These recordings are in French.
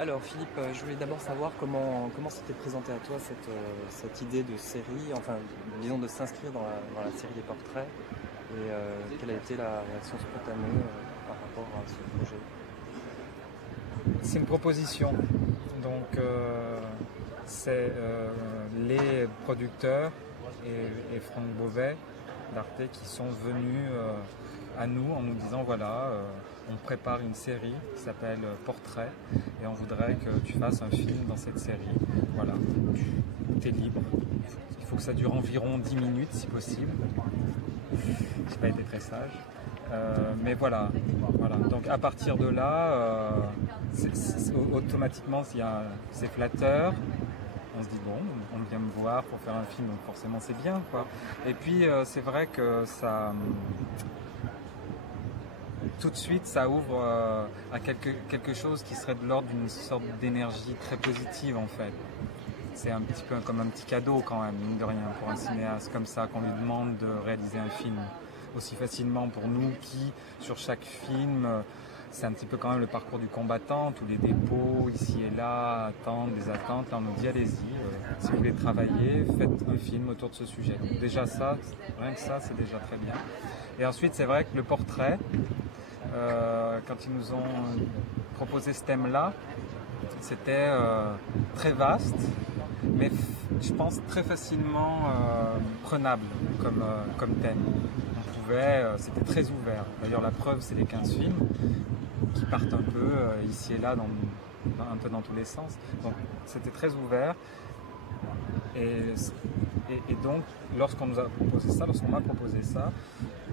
Alors Philippe, je voulais d'abord savoir comment s'était présentée à toi cette idée de série, enfin disons de s'inscrire dans la série des portraits, et quelle a été la réaction spontanée par rapport à ce projet. C'est une proposition. Donc, c'est les producteurs et Franck Beauvais d'Arte qui sont venus à nous en nous disant voilà, on prépare une série qui s'appelle Portrait et on voudrait que tu fasses un film dans cette série. Voilà, tu es libre. Il faut que ça dure environ 10 minutes si possible. J'ai pas été très sage. Mais voilà. Donc à partir de là, automatiquement, c'est flatteur. On se dit bon, on vient me voir pour faire un film, donc forcément c'est bien, quoi. Et puis c'est vrai que ça, tout de suite, ça ouvre à quelque chose qui serait de l'ordre d'une sorte d'énergie très positive, en fait. C'est un petit peu comme un petit cadeau quand même, mine de rien, pour un cinéaste comme ça, qu'on lui demande de réaliser un film aussi facilement pour nous qui, sur chaque film, c'est un petit peu quand même le parcours du combattant, tous les dépôts ici et là, attentes, des attentes. Là, on nous dit allez-y, si vous voulez travailler, faites un film autour de ce sujet. Donc déjà ça, rien que ça, c'est déjà très bien. Et ensuite, c'est vrai que le portrait, quand ils nous ont proposé ce thème-là, c'était très vaste, mais je pense très facilement prenable comme thème. C'était très ouvert. D'ailleurs, la preuve, c'est les 15 films qui partent un peu ici et là, un peu dans tous les sens. Donc, c'était très ouvert. Et donc, lorsqu'on m'a proposé ça,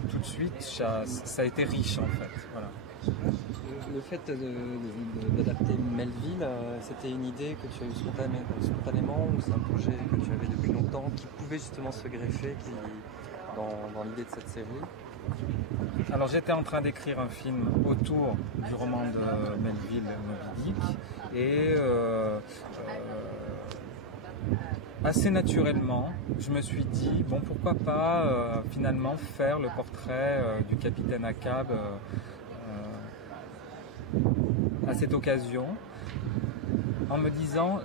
tout de suite, ça a été riche, en fait. Voilà. Le fait d'adapter Melville, c'était une idée que tu as eue spontanément, ou c'est un projet que tu avais depuis longtemps qui pouvait justement se greffer dans l'idée de cette série? Alors j'étais en train d'écrire un film autour du roman de Melville Moby Dick et assez naturellement je me suis dit bon pourquoi pas finalement faire le portrait du capitaine Ahab à cette occasion en me disant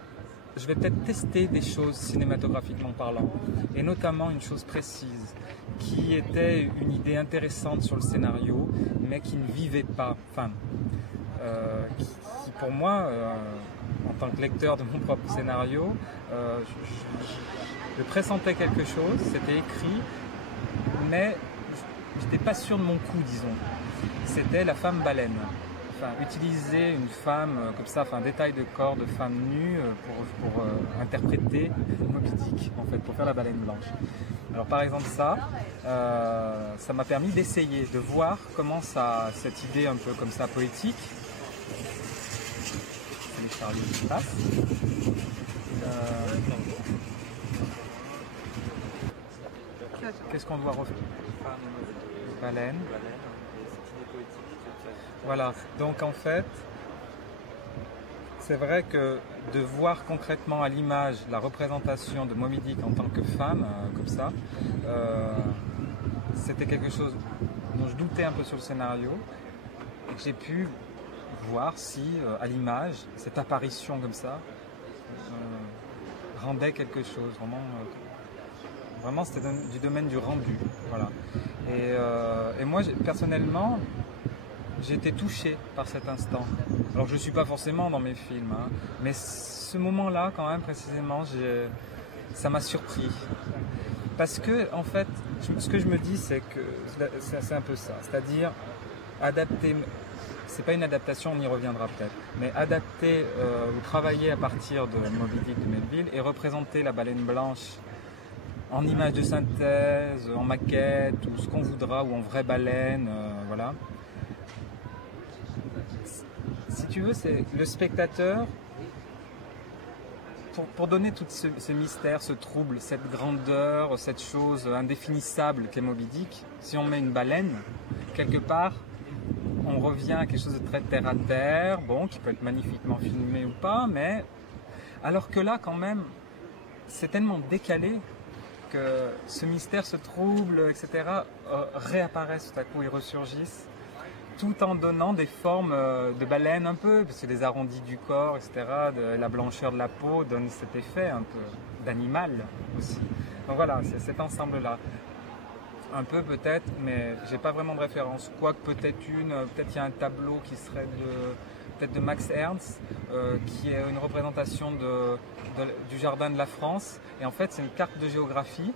je vais peut-être tester des choses cinématographiquement parlant et notamment une chose précise qui était une idée intéressante sur le scénario, mais qui ne vivait pas. Enfin, qui pour moi, en tant que lecteur de mon propre scénario, je pressentais quelque chose, c'était écrit, mais j'étais pas sûr de mon coup, disons. C'était la femme baleine. Enfin, utiliser une femme comme ça, enfin, un détail de corps de femme nue pour interpréter Moby Dick, en fait, pour faire la baleine blanche. Alors par exemple ça m'a permis d'essayer, de voir comment cette idée un peu comme ça poétique, c'est les Charlie qui passent, qu'est-ce qu'on doit refaire? Baleine. Voilà, donc en fait, c'est vrai que de voir concrètement à l'image la représentation de Moby Dick en tant que femme, comme ça, c'était quelque chose dont je doutais un peu sur le scénario et que j'ai pu voir si, à l'image, cette apparition comme ça rendait quelque chose. Vraiment c'était du domaine du rendu. Voilà. Et moi, personnellement, j'ai été touché par cet instant. Alors je ne suis pas forcément dans mes films, hein, mais ce moment-là, quand même, précisément, ça m'a surpris. Parce que, en fait, ce que je me dis, c'est que c'est un peu ça. C'est-à-dire, adapter, c'est pas une adaptation, on y reviendra peut-être, mais adapter ou travailler à partir de Moby Dick de Melville et représenter la baleine blanche en image de synthèse, en maquette, ou ce qu'on voudra, ou en vraie baleine, voilà. Si tu veux, c'est le spectateur, pour donner tout ce mystère, ce trouble, cette grandeur, cette chose indéfinissable qu'est Moby Dick, si on met une baleine, quelque part, on revient à quelque chose de très terre à terre, bon, qui peut être magnifiquement filmé ou pas, mais alors que là, quand même, c'est tellement décalé que ce mystère, ce trouble, etc., réapparaissent tout à coup et ressurgissent. tout en donnant des formes de baleine un peu, parce que les arrondis du corps, etc., la blancheur de la peau donne cet effet un peu d'animal aussi. Donc voilà, c'est cet ensemble-là. Un peu peut-être, mais j'ai pas vraiment de référence. Quoique peut-être il y a un tableau qui serait peut-être de Max Ernst, qui est une représentation du jardin de la France. Et en fait, c'est une carte de géographie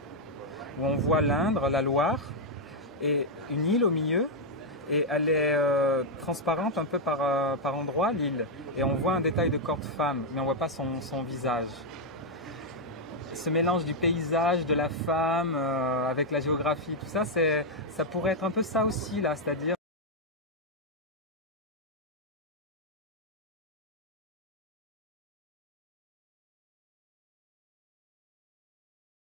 où on voit l'Indre, la Loire, et une île au milieu. Et elle est transparente un peu par endroits, l'île. Et on voit un détail de corps de femme, mais on voit pas son visage. Ce mélange du paysage, de la femme, avec la géographie, tout ça, ça pourrait être un peu ça aussi, là, c'est-à-dire